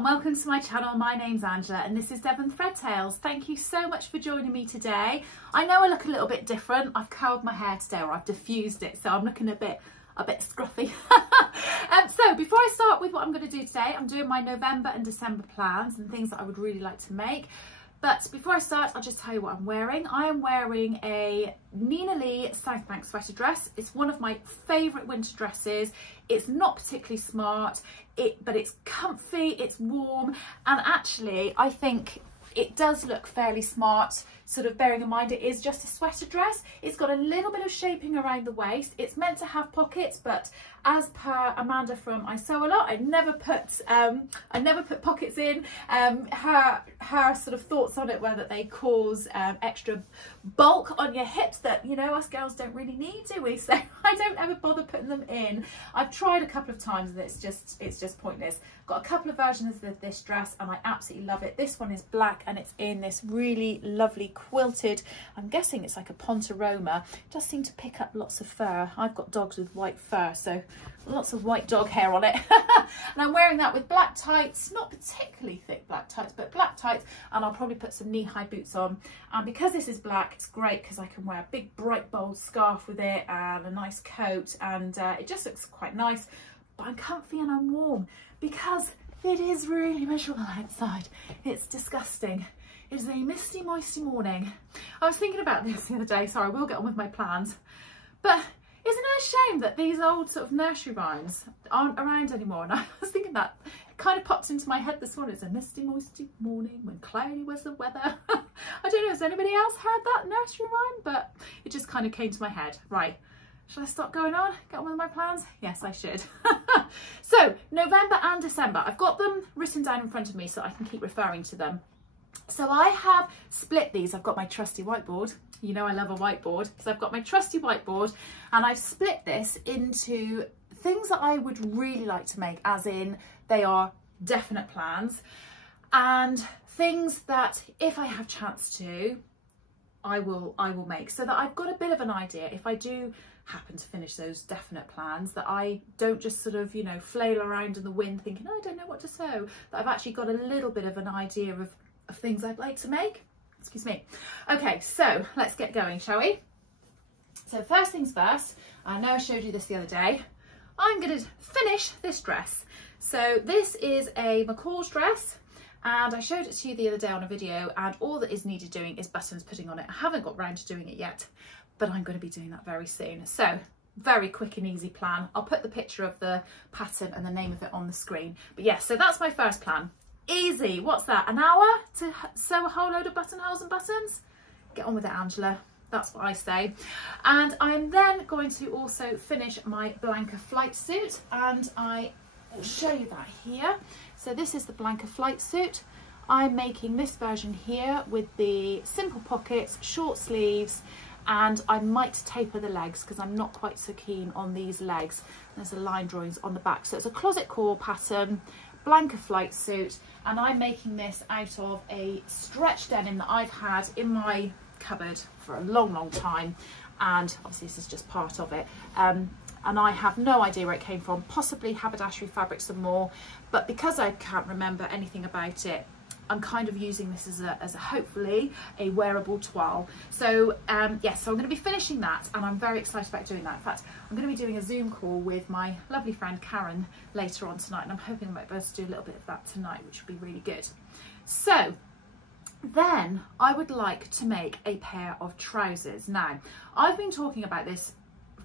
and welcome to my channel. My name's Angela and this is Devon Threadtails. Thank you so much for joining me today. I know I look a little bit different. I've curled my hair today, or I've diffused it, so I'm looking a bit scruffy. So before I start with what I'm going to do today, I'm doing my November and December plans and things that I would really like to make. But before I start, I'll just tell you what I'm wearing. I am wearing a Nina Lee South Bank sweater dress. It's one of my favourite winter dresses. It's not particularly smart, but it's comfy, it's warm, and actually I think it does look fairly smart, sort of bearing in mind it is just a sweater dress. It's got a little bit of shaping around the waist. It's meant to have pockets, but as per Amanda from I Sew a Lot, I never put pockets in. Her sort of thoughts on it were that they cause extra bulk on your hips that, you know, us girls don't really need, do we? So I don't ever bother putting them in. I've tried a couple of times and it's just pointless. Got a couple of versions of this dress and I absolutely love it. This one is black and it's in this really lovely quilted, I'm guessing it's like a pontaroma. It does seem to pick up lots of fur. I've got dogs with white fur, so lots of white dog hair on it. And I'm wearing that with black tights, not particularly thick black tights, but black tights, and I'll probably put some knee-high boots on. And because this is black, it's great because I can wear a big bright bold scarf with it and a nice coat, and it just looks quite nice. But I'm comfy and I'm warm because it is really miserable outside. It's disgusting. It is a misty, moisty morning. I was thinking about this the other day, so I will get on with my plans. But isn't it a shame that these old sort of nursery rhymes aren't around anymore? And I was thinking that, it kind of popped into my head this morning. It's a misty, moisty morning when cloudy was the weather. I don't know, has anybody else heard that nursery rhyme? But it just kind of came to my head. Right, shall I stop going on? Get on with my plans? Yes, I should. So, November and December. I've got them written down in front of me so I can keep referring to them. So I have split these. I've got my trusty whiteboard. You know I love a whiteboard. So I've got my trusty whiteboard and I've split this into things that I would really like to make, as in they are definite plans, and things that if I have chance to, I will make, so that I've got a bit of an idea if I do happen to finish those definite plans, that I don't just sort of, you know, flail around in the wind thinking, oh, I don't know what to sew, that I've actually got a little bit of an idea of things I'd like to make. Excuse me. Okay, so let's get going, shall we? So first things first, I know I showed you this the other day, I'm going to finish this dress. So this is a McCall's dress and I showed it to you the other day on a video, and all that is needed doing is buttons putting on it. I haven't got round to doing it yet, but I'm going to be doing that very soon. So very quick and easy plan. I'll put the picture of the pattern and the name of it on the screen. But yes, so that's my first plan. Easy. What's that? An hour to sew a whole load of buttonholes and buttons? Get on with it, Angela. That's what I say. And I'm then going to also finish my Blanca flight suit, and I will show you that here. So this is the Blanca flight suit. I'm making this version here with the simple pockets, short sleeves, and I might taper the legs because I'm not quite so keen on these legs. There's the line drawings on the back. So it's a closet core pattern, Blanca flight suit, and I'm making this out of a stretch denim that I've had in my cupboard for a long time, and obviously this is just part of it, and I have no idea where it came from, possibly haberdashery fabric some more, but because I can't remember anything about it, I'm kind of using this as a hopefully a wearable toile. So yes, so I'm going to be finishing that and I'm very excited about doing that. In fact, I'm going to be doing a Zoom call with my lovely friend Karen later on tonight, and I'm hoping I might be able to do a little bit of that tonight, which would be really good. So then I would like to make a pair of trousers. Now, I've been talking about this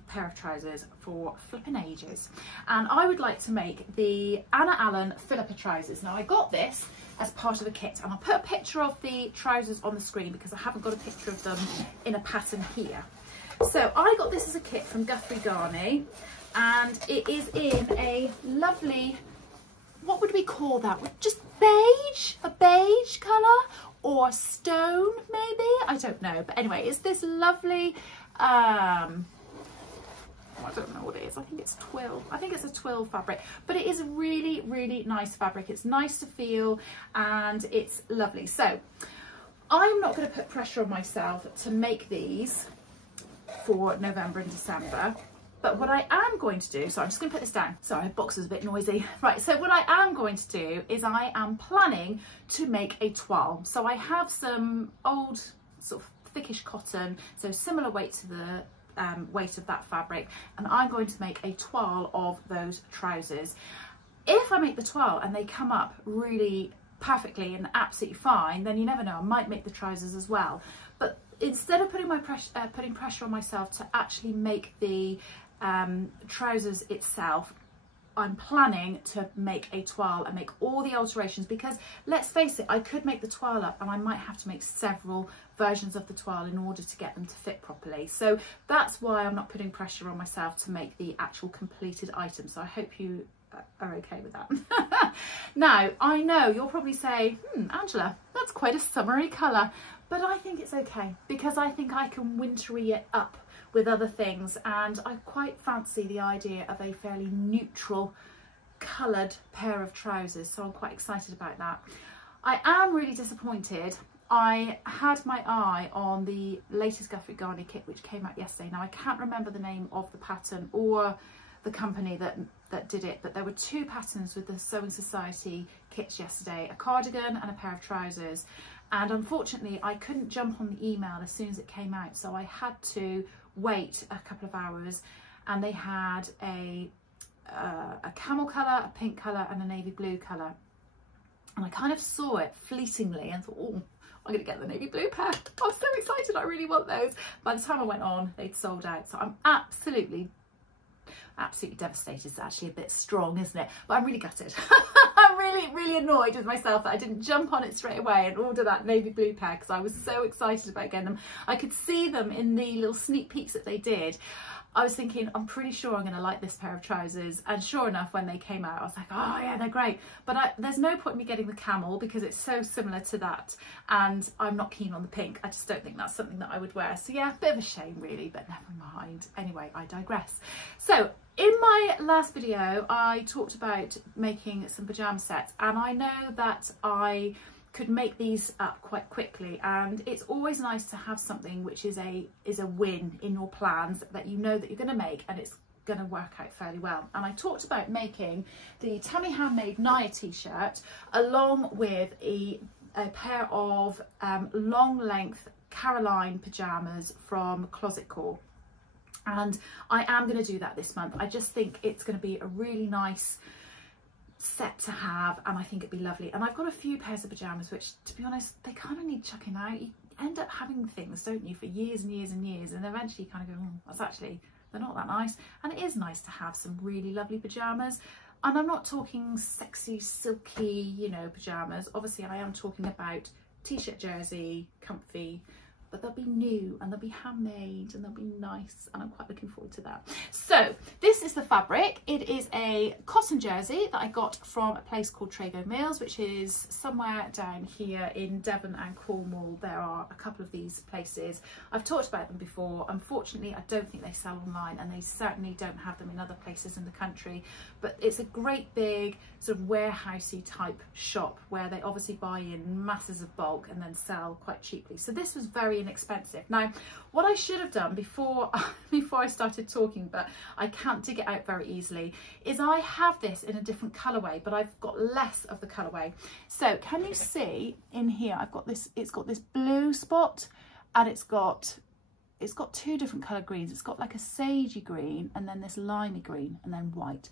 pair of trousers for flipping ages, and I would like to make the Anna Allen Philippa trousers. Now I got this as part of a kit, and I'll put a picture of the trousers on the screen because I haven't got a picture of them in a pattern here. So I got this as a kit from Guthrie Garney, and it is in a lovely, what would we call that? Just beige, a beige colour, or stone maybe, I don't know, but anyway, it's this lovely I don't know what it is. I think it's twill. I think it's a twill fabric, but it is really, really nice fabric. It's nice to feel and it's lovely. So I'm not going to put pressure on myself to make these for November and December, But what I am going to do, sorry, I'm just going to put this down. Sorry, my box is a bit noisy. Right, so what I am going to do is I am planning to make a toile. So I have some old sort of thickish cotton, so similar weight to the weight of that fabric, and I'm going to make a toile of those trousers. If I make the toile and they come up really perfectly and absolutely fine, then you never know, I might make the trousers as well. But instead of putting pressure on myself to actually make the trousers itself, I'm planning to make a toile and make all the alterations, because let's face it, I could make the toile up and I might have to make several versions of the toile in order to get them to fit properly. So that's why I'm not putting pressure on myself to make the actual completed item. So I hope you are okay with that. Now, I know you'll probably say, Angela, that's quite a summery colour, but I think it's okay, because I think I can wintry it up with other things, and I quite fancy the idea of a fairly neutral coloured pair of trousers, so I'm quite excited about that. I am really disappointed. I had my eye on the latest Guthrie Ghani kit which came out yesterday. Now I can't remember the name of the pattern or the company that did it, but there were two patterns with the Sewing Society kits yesterday, a cardigan and a pair of trousers, and unfortunately I couldn't jump on the email as soon as it came out, so I had to wait a couple of hours, and they had a camel colour, a pink colour and a navy blue colour, and I kind of saw it fleetingly and thought, oh, I'm going to get the navy blue pair. I'm so excited, I really want those. By the time I went on, they'd sold out, so I'm absolutely devastated. It's actually a bit strong, isn't it? But I'm really gutted. I'm really annoyed with myself that I didn't jump on it straight away and order that navy blue pair, because I was so excited about getting them. I could see them in the little sneak peeks that they did. I was thinking, I'm pretty sure I'm going to like this pair of trousers, and sure enough, when they came out I was like, oh yeah, they're great. But there's no point in me getting the camel because it's so similar to that, and I'm not keen on the pink. I just don't think that's something that I would wear. So yeah, a bit of a shame really, but never mind. Anyway, I digress. So in my last video I talked about making some pyjama sets, and I know that I could make these up quite quickly, and it's always nice to have something which is a win in your plans that you know that you're going to make and it's going to work out fairly well. And I talked about making the Tammy Handmade Naya t-shirt along with a pair of long length Caroline pyjamas from Closet Core, and I am going to do that this month. I just think it's going to be a really nice set to have, and I think it'd be lovely. And I've got a few pairs of pyjamas which, to be honest, they kind of need chucking out. You end up having things, don't you, for years and years and years, and eventually you kind of go, that's actually, they're not that nice. And it is nice to have some really lovely pyjamas, and I'm not talking sexy silky, you know, pyjamas. Obviously I am talking about t-shirt, jersey, comfy, but they'll be new and they'll be handmade and they'll be nice, and I'm quite looking forward to that. So this is the fabric. It is a cotton jersey that I got from a place called Trago Mills, which is somewhere down here in Devon and Cornwall. There are a couple of these places. I've talked about them before. Unfortunately, I don't think they sell online, and they certainly don't have them in other places in the country, but it's a great big sort of warehousey type shop where they obviously buy in masses of bulk and then sell quite cheaply. So this was very inexpensive. Now, what I should have done before I started talking, but I can't dig it out very easily, is I have this in a different colourway, but I've got less of the colourway. So can you see in here, I've got this, it's got this blue spot, and it's got two different colour greens. It's got like a sagey green, and then this limey green, and then white.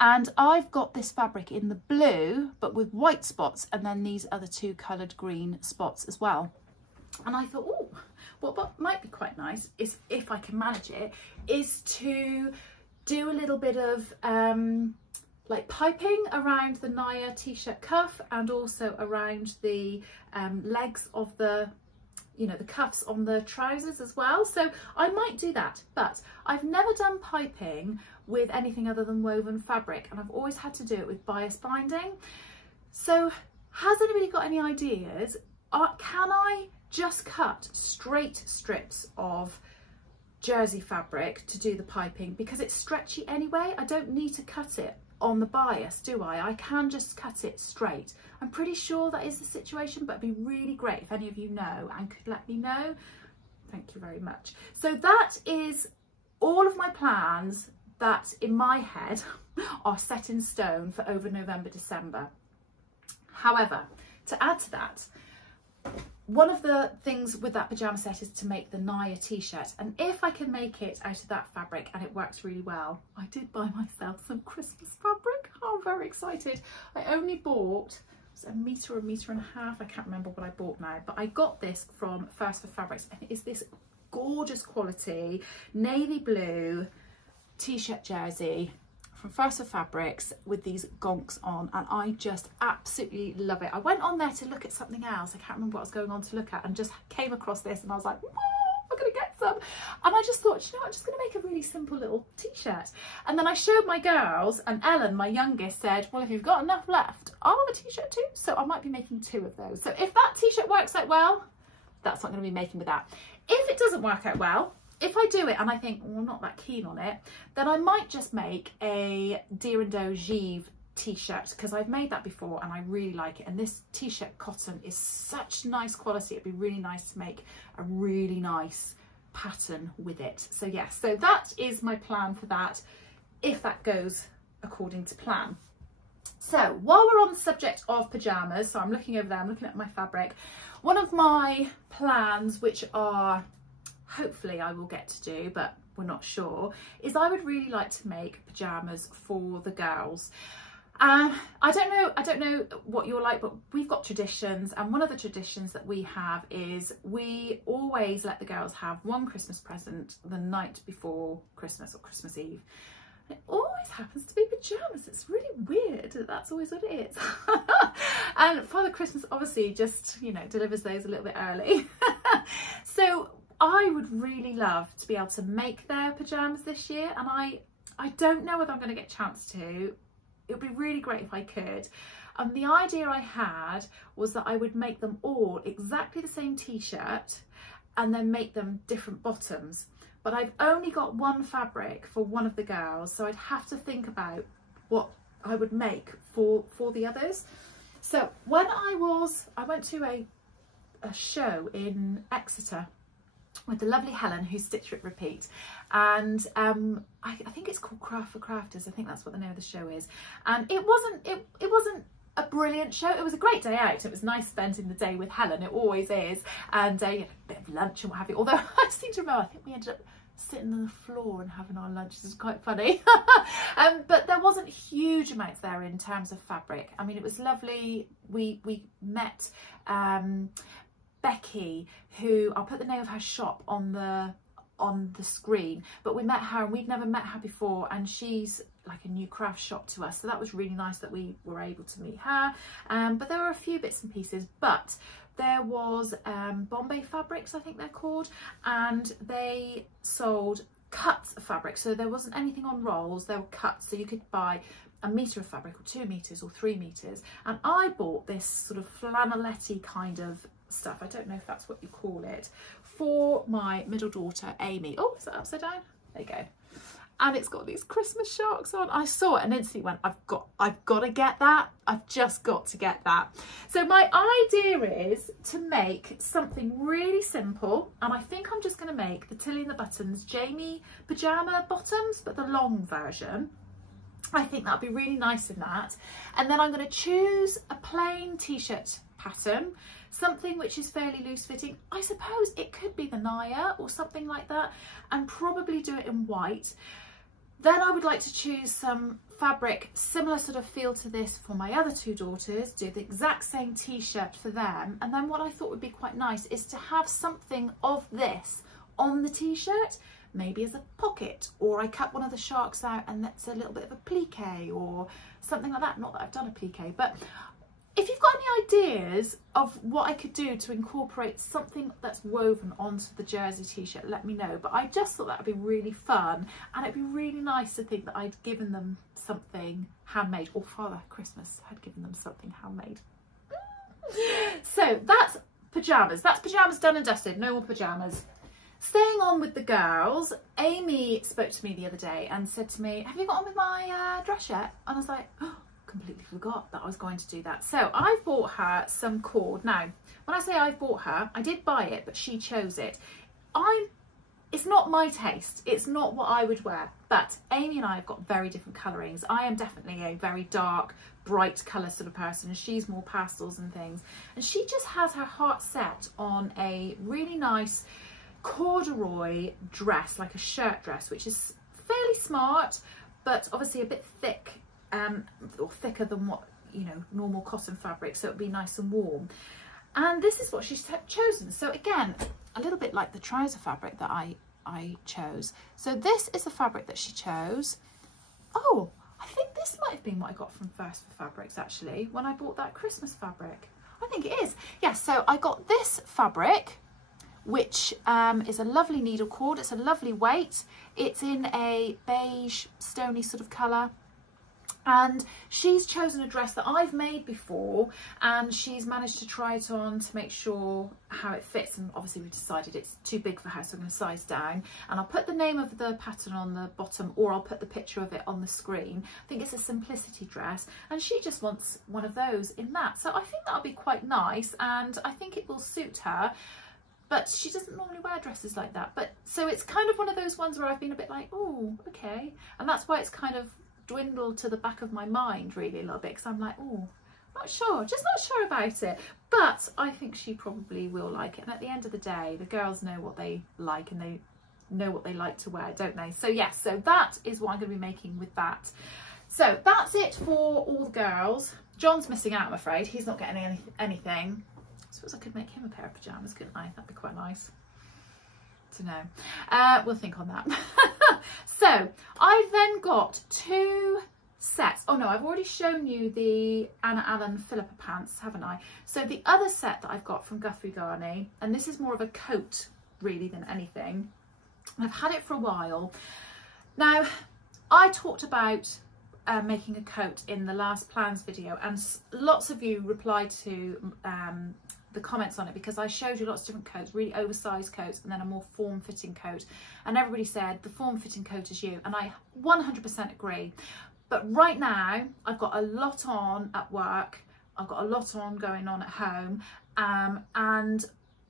And I've got this fabric in the blue, but with white spots, and then these other two coloured green spots as well. And I thought, oh, what might be quite nice is, if I can manage it, is to do a little bit of like piping around the Naya t-shirt cuff, and also around the legs of the, you know, the cuffs on the trousers as well. So I might do that, but I've never done piping with anything other than woven fabric, and I've always had to do it with bias binding. So has anybody got any ideas? Can I just cut straight strips of jersey fabric to do the piping, because it's stretchy anyway? I don't need to cut it on the bias, do I? I can just cut it straight. I'm pretty sure that is the situation, but it'd be really great if any of you know and could let me know. Thank you very much. So that is all of my plans that in my head are set in stone for over November, December. However, to add to that, one of the things with that pyjama set is to make the Naya t-shirt, and if I can make it out of that fabric and it works really well, I did buy myself some Christmas fabric. Oh, I'm very excited. I only bought a metre and a half, I can't remember what I bought now, but I got this from First for Fabrics, and it is this gorgeous quality navy blue t-shirt jersey from First for Fabrics with these gonks on, and I just absolutely love it. I went on there to look at something else, I can't remember what I was going on to look at, and just came across this and I was like, I'm gonna get some. And I just thought, you know what, I'm just gonna make a really simple little t-shirt. And then I showed my girls, and Ellen, my youngest, said, well, if you've got enough left, I'll have a t-shirt too. So I might be making 2 of those. So if that t-shirt works out well, that's what I'm gonna be making with that. If it doesn't work out well, if I do it and I think, well, I'm not that keen on it, then I might just make a Deer and Doe Givre t-shirt, because I've made that before and I really like it. And this t-shirt cotton is such nice quality. It'd be really nice to make a really nice pattern with it. So yes, so that is my plan for that, if that goes according to plan. So while we're on the subject of pyjamas, so I'm looking over there, I'm looking at my fabric. One of my plans, which are hopefully I will get to do, but we're not sure, is I would really like to make pyjamas for the girls. I don't know what you're like, but we've got traditions, and one of the traditions that we have is we always let the girls have one Christmas present the night before Christmas or Christmas Eve. It always happens to be pyjamas. It's really weird that that's always what it is. And Father Christmas obviously just, you know, delivers those a little bit early. So I would really love to be able to make their pyjamas this year, and I don't know whether I'm going to get a chance to. It would be really great if I could. And the idea I had was that I would make them all exactly the same t-shirt and then make them different bottoms. But I've only got one fabric for one of the girls, so I'd have to think about what I would make for the others. So when I went to a show in Exeter with the lovely Helen, who's Stitch Rip Repeat, and I think it's called Craft for Crafters. I think that's what the name of the show is. And it wasn't a brilliant show. It was a great day out. It was nice spending the day with Helen. It always is. And you know, a bit of lunch and what have you. Although I seem to remember, I think we ended up sitting on the floor and having our lunch. This is quite funny. But there wasn't huge amounts there in terms of fabric. I mean, it was lovely. We met Becky, who, I'll put the name of her shop on the screen, but we met her and we'd never met her before, and she's like a new craft shop to us, so that was really nice that we were able to meet her. But there were a few bits and pieces, but there was Bombay Fabrics, I think they're called, and they sold cuts of fabric, so there wasn't anything on rolls, there were cuts, so you could buy a metre of fabric or 2 metres or 3 metres. And I bought this sort of flannelette kind of stuff, I don't know if that's what you call it, for my middle daughter Amy. Oh, is that upside down? There you go. And it's got these Christmas sharks on. I saw it and instantly went, I've got to get that. I've just got to get that. So my idea is to make something really simple, and I think I'm just going to make the Tilly and the Buttons Jamie pyjama bottoms, but the long version. I think that'd be really nice in that. And then I'm going to choose a plain t-shirt pattern, something which is fairly loose fitting. I suppose it could be the Naya or something like that, and probably do it in white. Then I would like to choose some fabric, similar sort of feel to this for my other 2 daughters, do the exact same t-shirt for them. And then what I thought would be quite nice is to have something of this on the t-shirt, maybe as a pocket, or I cut one of the sharks out and that's a little bit of a plique or something like that. Not that I've done a plique, but if you've got any ideas of what I could do to incorporate something that's woven onto the jersey t-shirt, let me know. But I just thought that would be really fun, and it'd be really nice to think that I'd given them something handmade, or Father Christmas had given them something handmade. So that's pyjamas. That's pyjamas done and dusted. No more pyjamas. Staying on with the girls, Amy spoke to me the other day and said to me, have you got on with my dress yet? And I was like, oh, completely forgot that I was going to do that. So I bought her some cord. Now, when I say I bought her, I did buy it, but she chose it. I'm it's not my taste. It's not what I would wear. But Amy and I have got very different colourings. I am definitely a very dark, bright colour sort of person, and she's more pastels and things. And she just has her heart set on a really nice corduroy dress, like a shirt dress, which is fairly smart, but obviously a bit thick, or thicker than what, you know, normal cotton fabric, so it would be nice and warm. And this is what she's chosen. So again, a little bit like the trouser fabric that I chose. So this is the fabric that she chose. Oh, I think this might have been what I got from First for Fabrics actually, when I bought that Christmas fabric. I think it is. Yes, so I got this fabric, which is a lovely needle cord. It's a lovely weight. It's in a beige, stony sort of colour. And she's chosen a dress that I've made before, and she's managed to try it on to make sure how it fits. And obviously we've decided it's too big for her, so I'm going to size down. And I'll put the name of the pattern on the bottom, or I'll put the picture of it on the screen. I think it's a simplicity dress, and she just wants one of those in that. So I think that'll be quite nice, and I think it will suit her. But she doesn't normally wear dresses like that. But so it's kind of one of those ones where I've been a bit like, oh, okay. And that's why it's kind of dwindled to the back of my mind really a little bit, because I'm like, oh, not sure, just not sure about it. But I think she probably will like it. And at the end of the day, the girls know what they like, and they know what they like to wear, don't they? So yes, so that is what I'm going to be making with that. So that's it for all the girls. John's missing out, I'm afraid. He's not getting anything. I suppose I could make him a pair of pyjamas, couldn't I? That'd be quite nice to know. We'll think on that. So I've then got two sets. Oh no, I've already shown you the Anna Allen Philippa pants, haven't I? So the other set that I've got from Guthrie Garney, and this is more of a coat really than anything. I've had it for a while. Now, I talked about making a coat in the last plans video, and lots of you replied to the comments on it, because I showed you lots of different coats, really oversized coats, and then a more form-fitting coat, and everybody said the form-fitting coat is you, and I 100% agree. But right now I've got a lot on at work, I've got a lot on going on at home, and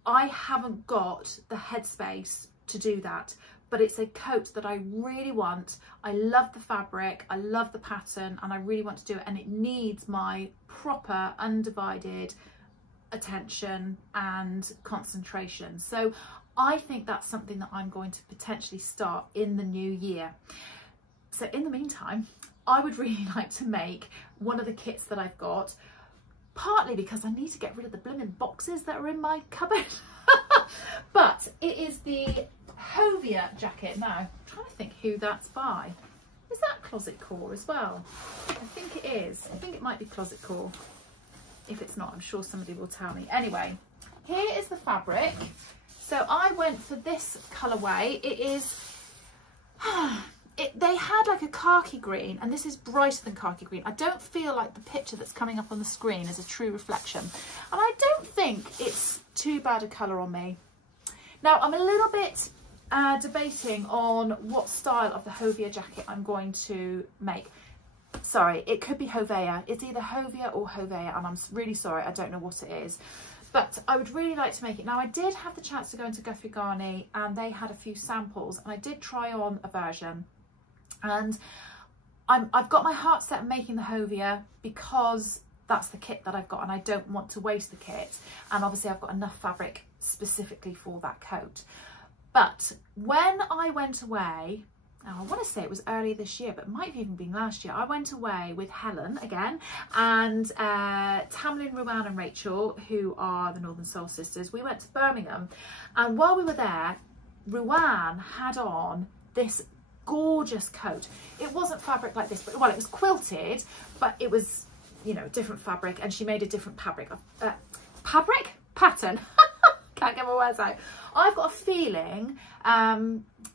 I haven't got the headspace to do that. But it's a coat that I really want. I love the fabric, I love the pattern, and I really want to do it, and it needs my proper undivided attention and concentration. So I think that's something that I'm going to potentially start in the new year. So in the meantime, I would really like to make one of the kits that I've got, partly because I need to get rid of the blooming boxes that are in my cupboard. But it is the Hovia jacket. Now, I'm trying to think who that's by. Is that Closet Core as well? I think it is. I think it might be Closet Core. If it's not, I'm sure somebody will tell me. Anyway, here is the fabric. So I went for this colourway. It is, they had like a khaki green, and this is brighter than khaki green. I don't feel like the picture that's coming up on the screen is a true reflection. And I don't think it's too bad a colour on me. Now, I'm a little bit debating on what style of the Hovia jacket I'm going to make. Sorry, it could be Hovea. It's either Hovia or Hovea, and I'm really sorry, I don't know what it is. But I would really like to make it. Now, I did have the chance to go into Guthrie Garney, and they had a few samples, and I did try on a version. And I've got my heart set on making the Hovia because that's the kit that I've got, and I don't want to waste the kit. And obviously I've got enough fabric specifically for that coat. But when I went away, now, I want to say it was earlier this year, but it might have even been last year. I went away with Helen again, and Tamlin, Ruan and Rachel, who are the Northern Soul Sisters. We went to Birmingham, and while we were there, Ruan had on this gorgeous coat. It wasn't fabric like this, but well, it was quilted, but it was, you know, different fabric, and she made a different pattern. Can't get my words out. I've got a feeling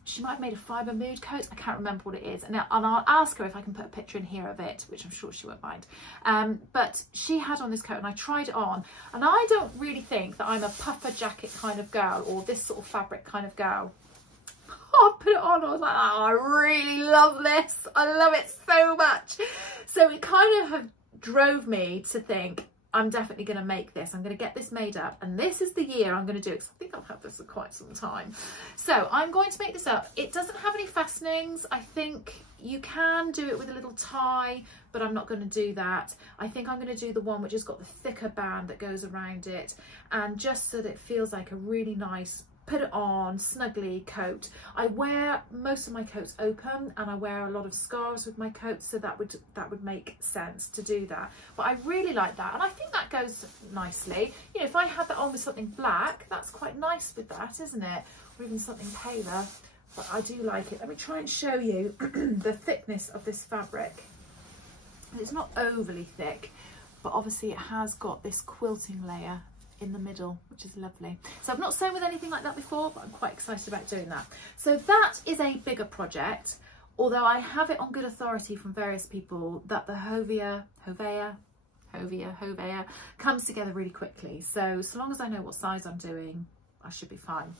she might have made a fibre mood coat. I can't remember what it is, and I'll ask her if I can put a picture in here of it, which I'm sure she won't mind. But she had on this coat, and I tried it on, and I don't really think that I'm a puffer jacket kind of girl, or this sort of fabric kind of girl. I put it on, I was like, oh, I really love this. I love it so much. So it kind of drove me to think, I'm definitely going to make this. I'm going to get this made up, and this is the year I'm going to do it, because I think I've had this for quite some time. So I'm going to make this up. It doesn't have any fastenings. I think you can do it with a little tie, but I'm not going to do that. I think I'm going to do the one which has got the thicker band that goes around it, and just so that it feels like a really nice put it on snugly coat. I wear most of my coats open, and I wear a lot of scarves with my coats, so that would make sense to do that. But I really like that, and I think that goes nicely. You know, if I had that on with something black, that's quite nice with that, isn't it? Or even something paler, but I do like it. Let me try and show you the thickness of this fabric. It's not overly thick, but obviously it has got this quilting layer in the middle, which is lovely. So I've not sewn with anything like that before, but I'm quite excited about doing that. So that is a bigger project, although I have it on good authority from various people that the Hovea comes together really quickly. So long as I know what size I'm doing, I should be fine.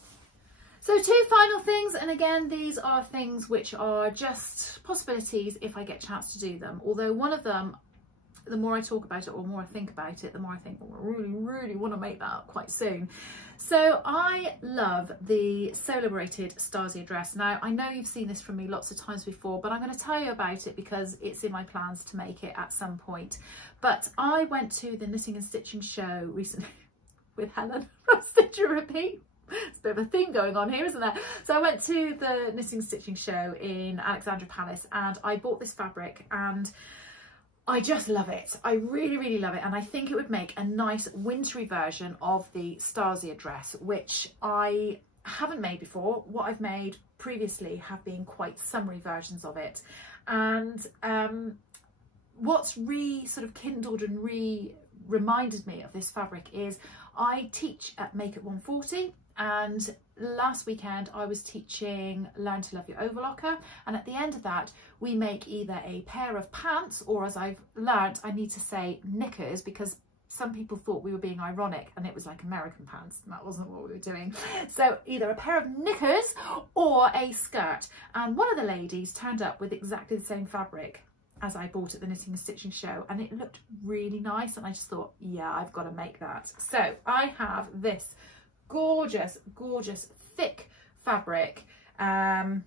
So 2 final things, and again, these are things which are just possibilities if I get a chance to do them. Although one of them, the more I talk about it or the more I think about it, the more I think, oh, I really want to make that up quite soon. So I love the Sew Liberated Stasia dress. Now, I know you've seen this from me lots of times before, but I'm going to tell you about it because it's in my plans to make it at some point. But I went to the Knitting and Stitching show recently with Helen from Stitch and Repeat. It's a bit of a theme going on here, isn't there? So I went to the Knitting and Stitching show in Alexandra Palace, and I bought this fabric, and I just love it. I really love it, and I think it would make a nice wintry version of the Stasia dress, which I haven't made before. What I've made previously have been quite summery versions of it, and what's sort of kindled and reminded me of this fabric is I teach at Make It 140, and last weekend I was teaching Learn to Love Your Overlocker, and at the end of that we make either a pair of pants, or as I've learnt, I need to say knickers, because some people thought we were being ironic and it was like American pants, and that wasn't what we were doing. So either a pair of knickers or a skirt, and one of the ladies turned up with exactly the same fabric as I bought at the Knitting and Stitching show, and it looked really nice, and I just thought, yeah, I've got to make that. So I have this gorgeous thick fabric. I don't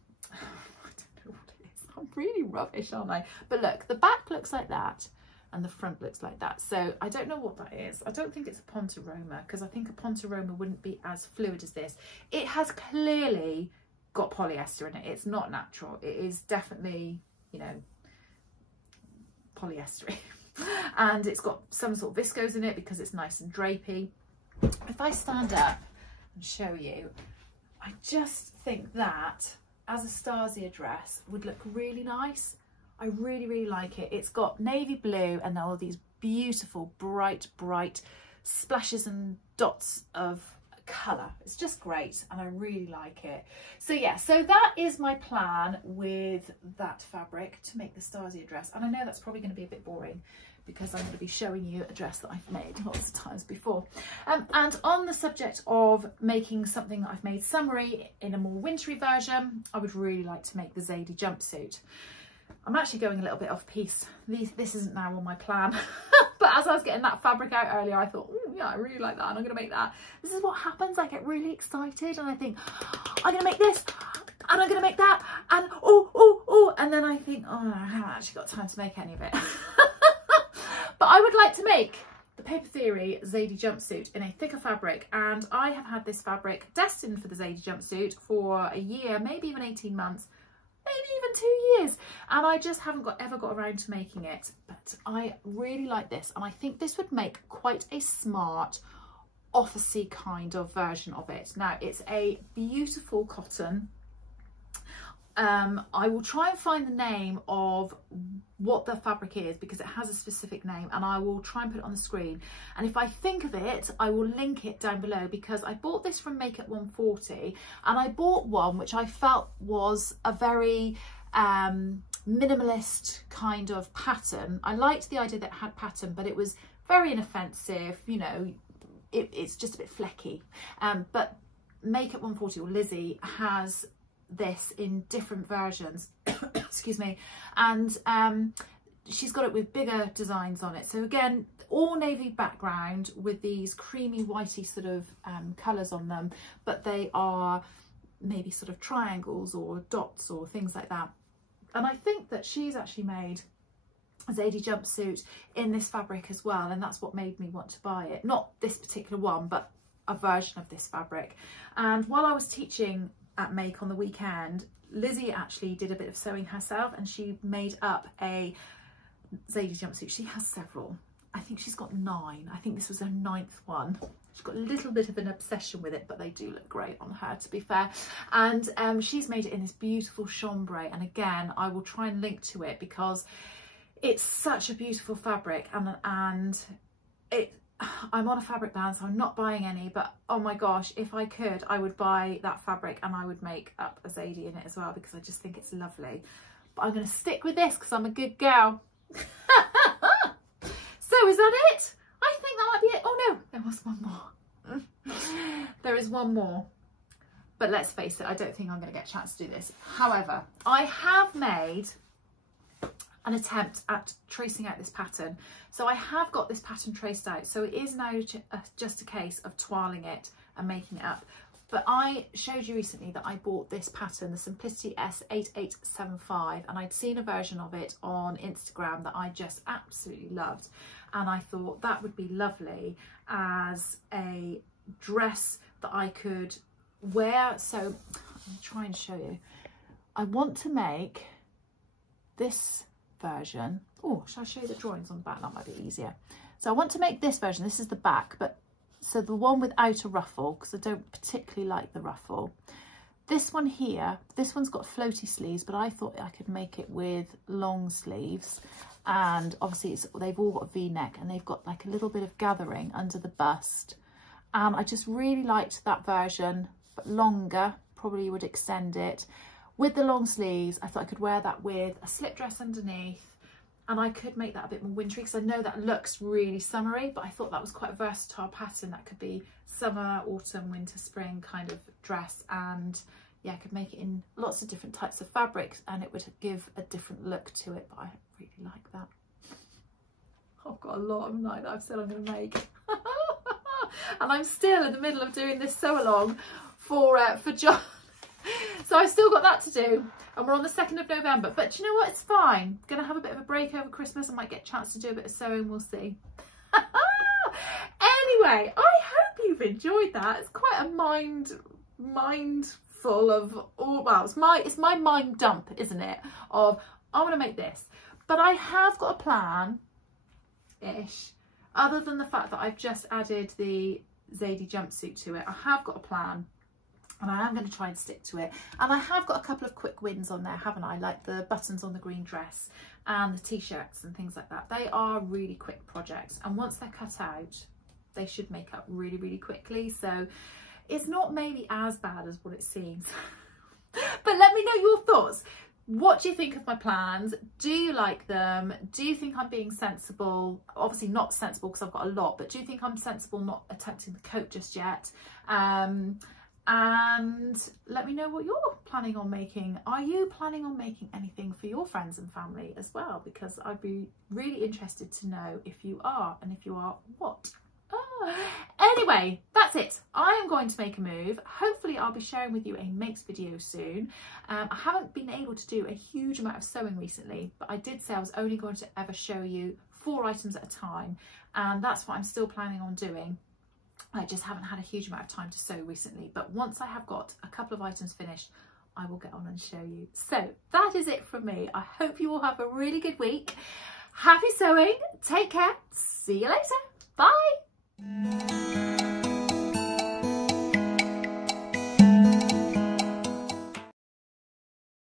know what it is. I'm really rubbish, aren't I? But look, the back looks like that and the front looks like that, so I don't know what that is. I don't think it's a Pontoroma, because I think a Pontoroma wouldn't be as fluid as this. It has clearly got polyester in it. It's not natural. It is definitely, you know, polyester. And it's got some sort of viscose in it because it's nice and drapey. If I stand up and show you, I just think that as a Stasia dress would look really nice. I really like it. It's got navy blue and all these beautiful bright splashes and dots of colour. It's just great, and I really like it. So yeah, so that is my plan with that fabric to make the Stasia dress, and I know that's probably going to be a bit boring because I'm going to be showing you a dress that I've made lots of times before. And on the subject of making something that I've made summery in a more wintry version, I would really like to make the Zadie jumpsuit. I'm actually going a little bit off piece. This isn't now on my plan. But as I was getting that fabric out earlier, I thought, oh yeah, I really like that, and I'm going to make that. This is what happens. I get really excited and I think, I'm going to make this, and I'm going to make that, and oh, and then I think, oh, I haven't actually got time to make any of it. But I would like to make the Paper Theory Zadie jumpsuit in a thicker fabric, and I have had this fabric destined for the Zadie jumpsuit for a year, maybe even 18 months. Maybe even 2 years, and I just haven't ever got around to making it. But I really like this, and I think this would make quite a smart officey kind of version of it. Now, it's a beautiful cotton. I will try and find the name of what the fabric is because it has a specific name, and I will try and put it on the screen, and if I think of it I will link it down below, because I bought this from Make It 140, and I bought one which I felt was a very minimalist kind of pattern. I liked the idea that it had pattern, but it was very inoffensive, you know, it's just a bit flecky. But Make It 140, or Lizzie, has this in different versions excuse me, and she's got it with bigger designs on it. So again, all navy background with these creamy whitey sort of colours on them, but they are maybe sort of triangles or dots or things like that. And I think that she's actually made a Zadie jumpsuit in this fabric as well, and that's what made me want to buy it. Not this particular one, but a version of this fabric. And while I was teaching at Make on the weekend, Lizzie actually did a bit of sewing herself, and she made up a Zadie jumpsuit. She has several. I think she's got 9. I think this was her 9th one. She's got a little bit of an obsession with it, but they do look great on her, to be fair. And she's made it in this beautiful chambray. And again, I will try and link to it because it's such a beautiful fabric. And I'm on a fabric ban, so I'm not buying any, but oh my gosh, if I could, I would buy that fabric and I would make up a Zadie in it as well, because I just think it's lovely. But I'm going to stick with this because I'm a good girl. So is that it? I think that might be it. Oh no, there was one more. There is one more. But let's face it, I don't think I'm going to get a chance to do this. However, I have made an attempt at tracing out this pattern. So I have got this pattern traced out. So it is now just a case of toiling it and making it up. But I showed you recently that I bought this pattern, the Simplicity S8875, and I'd seen a version of it on Instagram that I just absolutely loved. And I thought that would be lovely as a dress that I could wear. So I'm going to try and show you. I want to make this version. Oh, shall I show you the drawings on the back? That might be easier. So I want to make this version. This is the back, but so the one without a ruffle, because I don't particularly like the ruffle. This one here, this one's got floaty sleeves, but I thought I could make it with long sleeves. And obviously they've all got a V-neck, and they've got like a little bit of gathering under the bust. And I just really liked that version, but longer, probably would extend it. With the long sleeves, I thought I could wear that with a slip dress underneath, and I could make that a bit more wintry, because I know that looks really summery, but I thought that was quite a versatile pattern. That could be summer, autumn, winter, spring kind of dress. And yeah, I could make it in lots of different types of fabrics, and it would give a different look to it. But I really like that. I've got a lot of night that I've said I'm going to make. And I'm still in the middle of doing this sew along for John. So I've still got that to do, and we're on the 2nd of November. But do you know what? It's fine. I'm going to have a bit of a break over Christmas. I might get a chance to do a bit of sewing. We'll see. Anyway, I hope you've enjoyed that. It's quite a mind full of all. Well, it's my mind dump, isn't it? Of I want to make this, but I have got a plan-ish. Other than the fact that I've just added the Zadie jumpsuit to it, I have got a plan. And I am going to try and stick to it. And I have got a couple of quick wins on there, haven't I? Like the buttons on the green dress and the t-shirts and things like that. They are really quick projects. And once they're cut out, they should make up really, really quickly. So it's not maybe as bad as what it seems. But let me know your thoughts. What do you think of my plans? Do you like them? Do you think I'm being sensible? Obviously not sensible because I've got a lot, but do you think I'm sensible not attempting the coat just yet? And let me know what you're planning on making. Are you planning on making anything for your friends and family as well? Because I'd be really interested to know if you are, and if you are, what? Anyway, that's it. I am going to make a move. Hopefully I'll be sharing with you a makes video soon. I haven't been able to do a huge amount of sewing recently, but I did say I was only going to ever show you 4 items at a time, and that's what I'm still planning on doing. I just haven't had a huge amount of time to sew recently, but once I have got a couple of items finished, I will get on and show you. So that is it from me. I hope you all have a really good week. Happy sewing. Take care. See you later. Bye.